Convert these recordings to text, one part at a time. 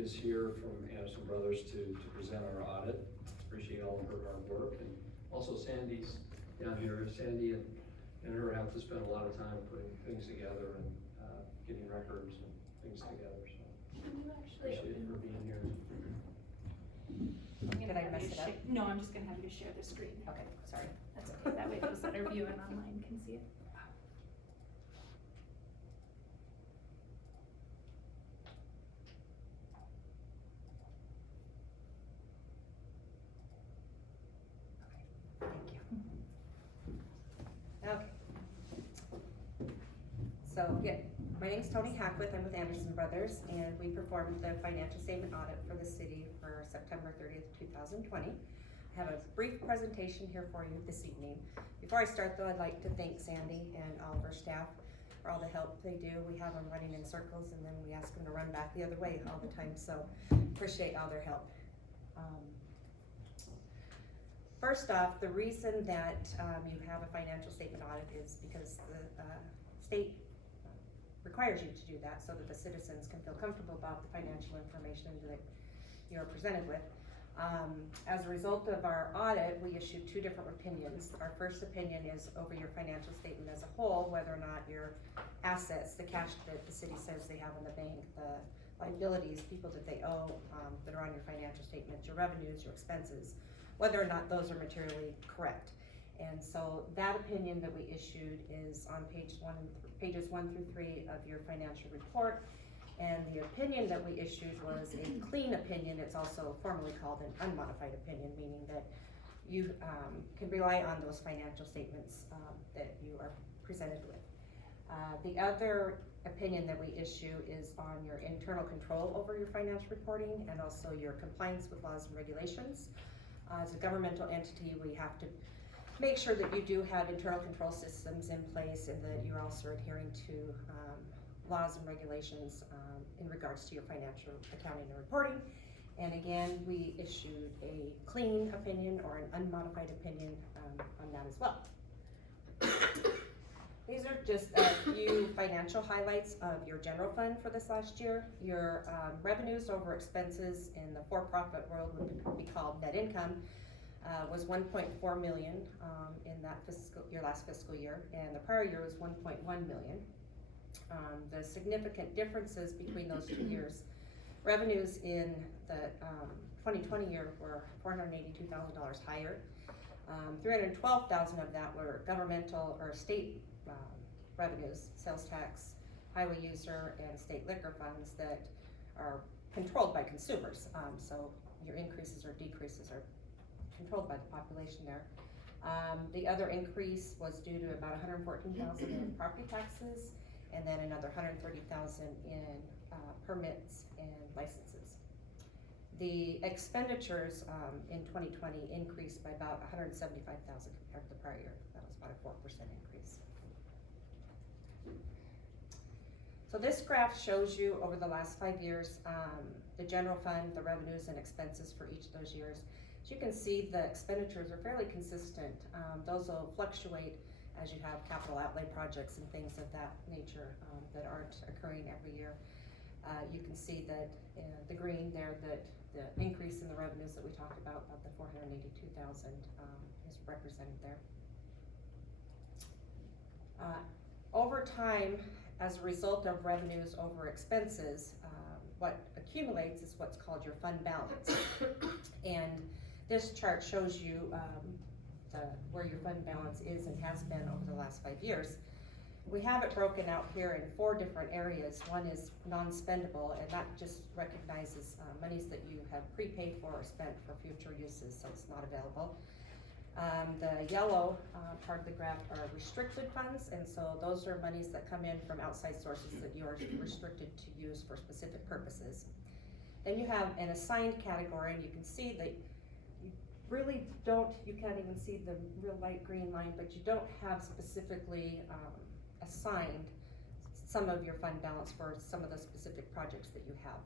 Is here from Anderson Brothers to present our audit. Appreciate all of her hard work, and also Sandy's down here. Sandy and her have to spend a lot of time putting things together and getting records and things together. So appreciate her being here. Did I mess it up? No, I'm just gonna have you share the screen. Okay, sorry. That's okay. That way those that are viewing online can see it. Thank you. Okay. So, yeah, my name's Tony Hackworth. I'm with Anderson Brothers, and we performed the financial statement audit for the city for September 30th, 2020. I have a brief presentation here for you this evening. Before I start though, I'd like to thank Sandy and all of our staff for all the help they do. We have them running in circles, and then we ask them to run back the other way all the time, so appreciate all their help. First off, the reason that you have a financial statement audit is because the state requires you to do that so that the citizens can feel comfortable about the financial information that you're presented with. As a result of our audit, we issued two different opinions. Our first opinion is over your financial statement as a whole, whether or not your assets, the cash that the city says they have in the bank, the liabilities, people that they owe that are on your financial statement, your revenues, your expenses, whether or not those are materially correct. And so that opinion that we issued is on pages 1 through 3 of your financial report. And the opinion that we issued was a clean opinion. It's also formally called an unmodified opinion, meaning that you can rely on those financial statements that you are presented with. The other opinion that we issue is on your internal control over your financial reporting and also your compliance with laws and regulations. As a governmental entity, we have to make sure that you do have internal control systems in place and that you're also adhering to laws and regulations in regards to your financial accounting and reporting. And again, we issued a clean opinion or an unmodified opinion on that as well. These are just a few financial highlights of your general fund for this last year. Your revenues over expenses in the for-profit world would be called net income. Was 1.4 million in that last fiscal year, and the prior year was 1.1 million. The significant differences between those 2 years, revenues in the 2020 year were $482,000 higher. 312,000 of that were governmental or state revenues, sales tax, highway user, and state liquor funds that are controlled by consumers. So your increases or decreases are controlled by the population there. The other increase was due to about 114,000 in property taxes, and then another 130,000 in permits and licenses. The expenditures in 2020 increased by about 175,000 compared to the prior year. That was about a 4% increase. So this graph shows you over the last 5 years the general fund, the revenues and expenses for each of those years. As you can see, the expenditures are fairly consistent. Those will fluctuate as you have capital outlay projects and things of that nature that aren't occurring every year. You can see that the green there, that the increase in the revenues that we talked about the 482,000 is represented there. Over time, as a result of revenues over expenses, what accumulates is what's called your fund balance. And this chart shows you where your fund balance is and has been over the last 5 years. We have it broken out here in 4 different areas. One is non-spendable, and that just recognizes monies that you have prepaid for or spent for future uses, so it's not available. The yellow part of the graph are restricted funds, and so those are monies that come in from outside sources that you are restricted to use for specific purposes. Then you have an assigned category, and you can see that really you can't even see the real light green line, but you don't have specifically assigned some of your fund balance for some of the specific projects that you have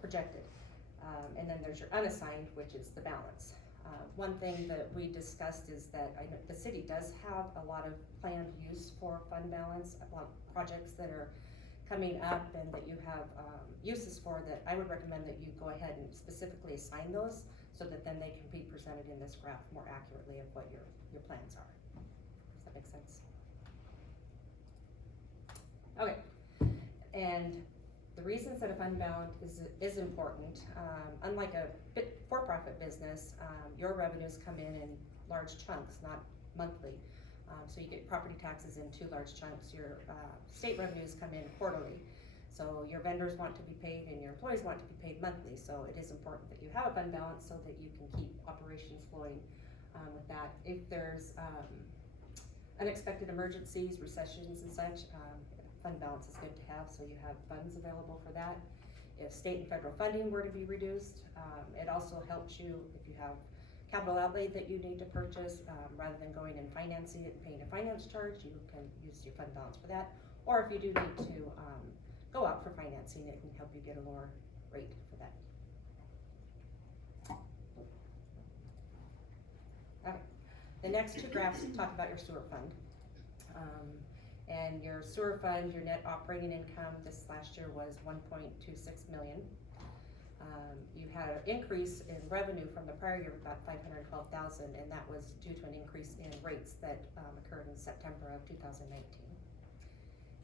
projected. And then there's your unassigned, which is the balance. One thing that we discussed is that I know the city does have a lot of planned use for fund balance, a lot of projects that are coming up and that you have, uses for, that I would recommend that you go ahead and specifically assign those, so that then they can be presented in this graph more accurately of what your plans are. Does that make sense? Okay, and the reasons that a fund balance is important, unlike a for-profit business, your revenues come in large chunks, not monthly. So you get property taxes in 2 large chunks, your state revenues come in quarterly. So your vendors want to be paid and your employees want to be paid monthly, so it is important that you have a fund balance so that you can keep operations flowing with that. If there's unexpected emergencies, recessions and such, fund balance is good to have, so you have funds available for that. If state and federal funding were to be reduced, it also helps you if you have capital outlay that you need to purchase, rather than going and financing it and paying a finance charge, you can use your fund balance for that. Or if you do need to go out for financing, it can help you get a lower rate for that. Okay, the next 2 graphs talk about your sewer fund. And your sewer fund, your net operating income this last year was 1.26 million. You had an increase in revenue from the prior year of about 512,000, and that was due to an increase in rates that occurred in September of 2019.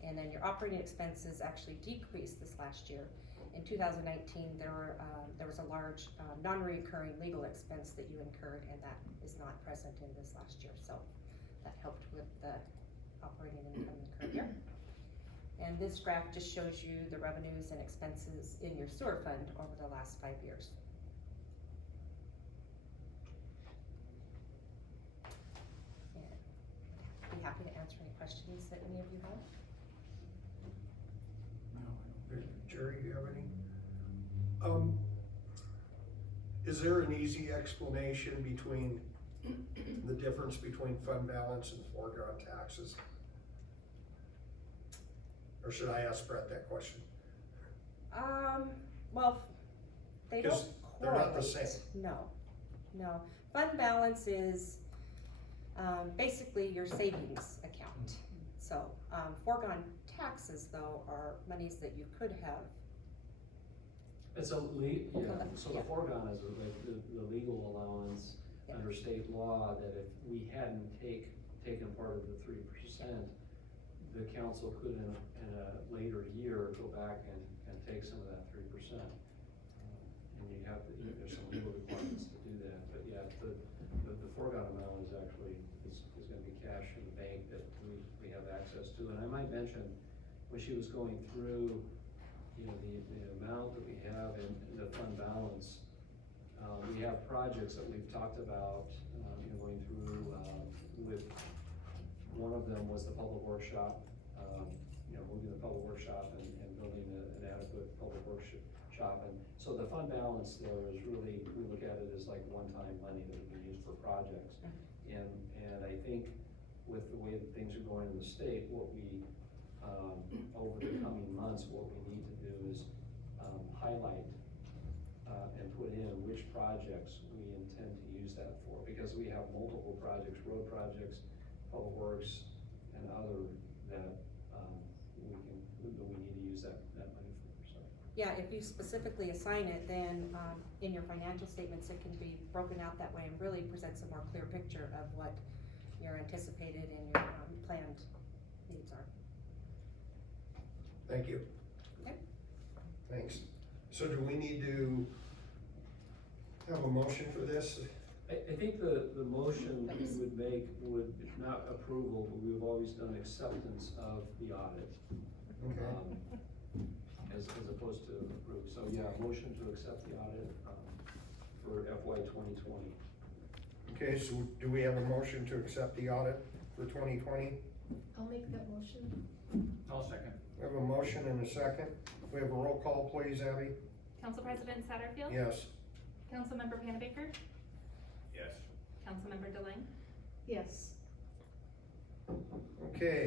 And then your operating expenses actually decreased this last year. In 2019, there was a large non-recurring legal expense that you incurred, and that is not present in this last year. So that helped with the operating income in the current year. And this graph just shows you the revenues and expenses in your sewer fund over the last 5 years. And be happy to answer any questions that any of you have. Jerry, do you have any? Is there an easy explanation between the difference between fund balance and foregone taxes? Or should I ask Brett that question? Well, they don't Because they're not the correlate. same. No. Fund balance is basically your savings account. So foregone taxes, though, are monies that you could have. It's a so the foregone is like the legal allowance under state law, that if we hadn't taken part of the 3%, the council could in a later year go back and take some of that 3%. And you have to, there's some legal requirements to do that, but yeah, the foregone amount is actually, is gonna be cash in the bank that we have access to. And I might mention, when she was going through, you know, the amount that we have in the fund balance, we have projects that we've talked about, you know, going through, with, one of them was the public workshop, you know, moving the public workshop and building an adequate public workshop. And so the fund balance there is really, we look at it as like one-time money that we can use for projects. And I think with the way that things are going in the state, what we, over the coming months, what we need to do is highlight and put in which projects we intend to use that for, because we have multiple projects, road projects, public works, and other that we need to use that money for. So Yeah, if you specifically assign it, then in your financial statements, it can be broken out that way and really presents a more clear picture of what your anticipated and your planned needs are. Thank you. Okay. Thanks. So do we need to have a motion for this? I think the motion we would make would not approval, but we've always done acceptance of the audit. Okay. As opposed to approve. So yeah, motion to accept the audit for FY2020. Okay, so do we have a motion to accept the audit for 2020? I'll make that motion. I'll second. We have a motion and a second. We have a roll call, please, Abby? Council President Satterfield? Yes. Councilmember Panabaker? Yes. Councilmember Delang? Yes. Okay.